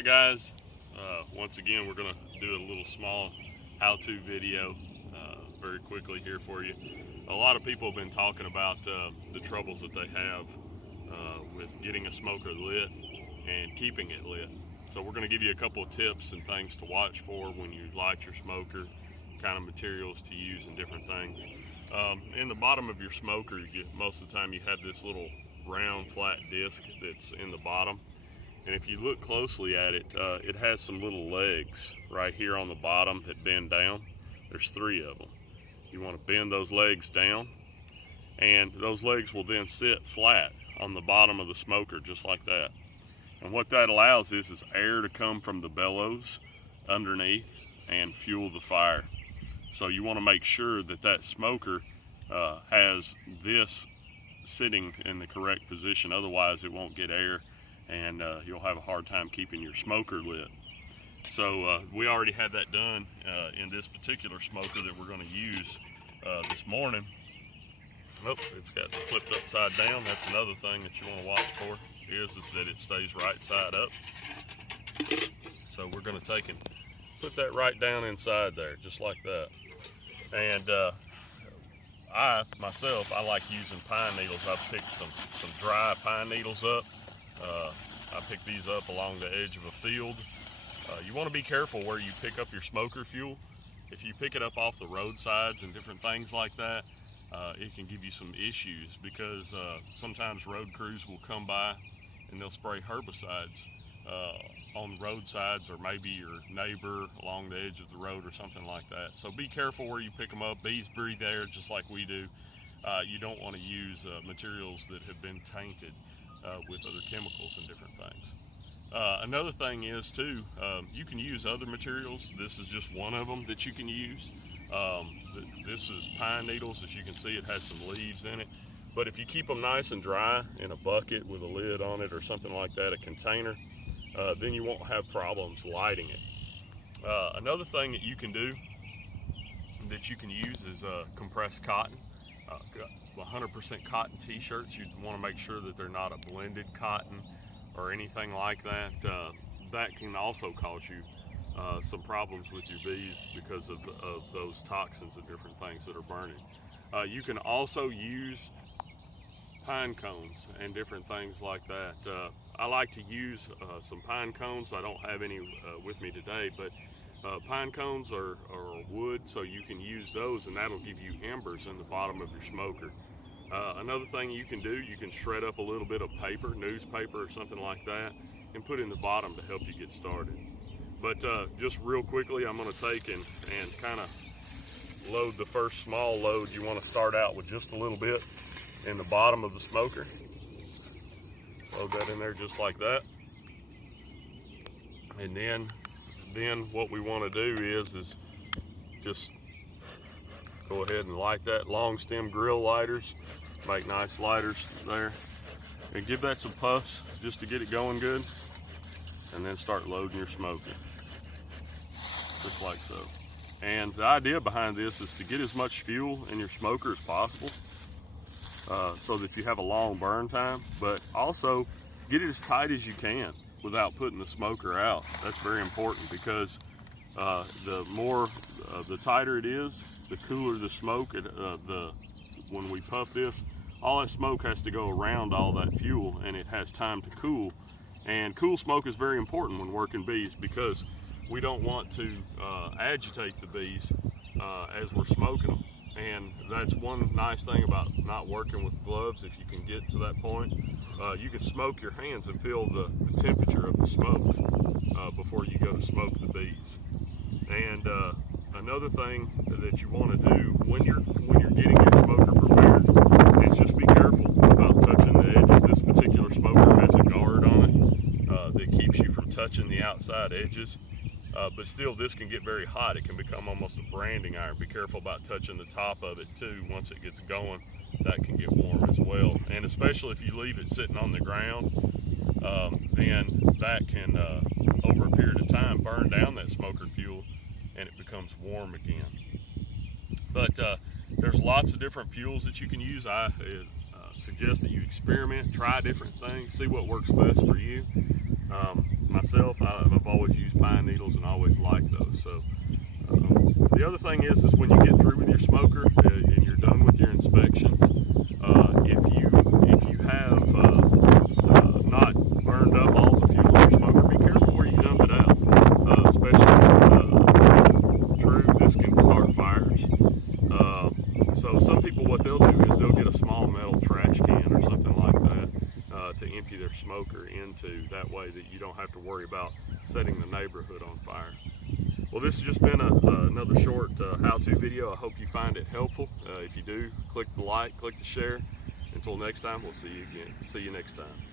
Hi guys, once again we're going to do a little small how-to video very quickly here for you. A lot of people have been talking about the troubles that they have with getting a smoker lit and keeping it lit. So we're going to give you a couple of tips and things to watch for when you light your smoker, kind of materials to use and different things. In the bottom of your smoker, most of the time you have this little round flat disc that's in the bottom. And if you look closely at it, it has some little legs right here on the bottom that bend down. There's 3 of them. You want to bend those legs down, and those legs will then sit flat on the bottom of the smoker just like that. And what that allows is air to come from the bellows underneath and fuel the fire. So you want to make sure that that smoker has this sitting in the correct position, otherwise it won't get air and you'll have a hard time keeping your smoker lit. So we already had that done in this particular smoker that we're going to use this morning. Oh, it's got flipped upside down. That's another thing that you want to watch for is that it stays right side up. So we're going to take and put that right down inside there, just like that. And I like using pine needles. I've picked some dry pine needles up. I picked these up along the edge of a field. You want to be careful where you pick up your smoker fuel. If you pick it up off the roadsides and different things like that, it can give you some issues because sometimes road crews will come by and they'll spray herbicides on the roadsides, or maybe your neighbor along the edge of the road or something like that. So be careful where you pick them up. Bees breathe air just like we do. You don't want to use materials that have been tainted with other chemicals and different things. Another thing is too, you can use other materials. This is just one of them that you can use. This is pine needles. As you can see, it has some leaves in it. But if you keep them nice and dry in a bucket with a lid on it or something like that, a container, then you won't have problems lighting it. Another thing that you can do that you can use is compressed cotton. 100% cotton t-shirts. You want to make sure that they're not a blended cotton or anything like that. That can also cause you some problems with your bees because of those toxins and different things that are burning. You can also use pine cones and different things like that. I like to use some pine cones. I don't have any with me today, but pine cones are wood, so you can use those, and that'll give you embers in the bottom of your smoker. Another thing you can do, you can shred up a little bit of paper, newspaper or something like that, and put in the bottom to help you get started. But just real quickly, I'm going to take and kind of load the first small load. You want to start out with just a little bit in the bottom of the smoker. Load that in there just like that. And then what we want to do is just go ahead and light that. Long stem grill lighters make nice lighters there, and give that some puffs just to get it going good, and then start loading your smoker just like so. And the idea behind this is to get as much fuel in your smoker as possible, so that you have a long burn time, but also get it as tight as you can without putting the smoker out. That's very important because the tighter it is, the cooler the smoke. When we puff this, all that smoke has to go around all that fuel, and it has time to cool. And cool smoke is very important when working bees because we don't want to agitate the bees as we're smoking them. And that's one nice thing about not working with gloves. If you can get to that point, you can smoke your hands and feel the temperature of the smoke before you go to smoke the bees. And another thing that you want to do when you're getting your smoker prepared is just be careful about touching the edges. This particular smoker has a guard on it that keeps you from touching the outside edges. But still, this can get very hot. It can become almost a branding iron. Be careful about touching the top of it too. Once it gets going, that can get warm as well. And especially if you leave it sitting on the ground, then that can, over a period of time, burn down that smoker fuel, and it becomes warm again. But there's lots of different fuels that you can use. I suggest that you experiment, try different things, see what works best for you. myself, I've always used pine needles and always liked those. So the other thing is when you get through with your smoker and you're done with your inspections, if you have not burned up all the fuel in your smoker, be careful where you dump it out. Especially true, this can start fires. So some people, what they'll do is they'll get a small metal trash can or something like that to empty their smoker into. That way that you don't have to worry about setting the neighborhood on fire. Well, this has just been another short how-to video. I hope you find it helpful. If you do, click the like, click the share. Until next time, we'll see you again. See you next time.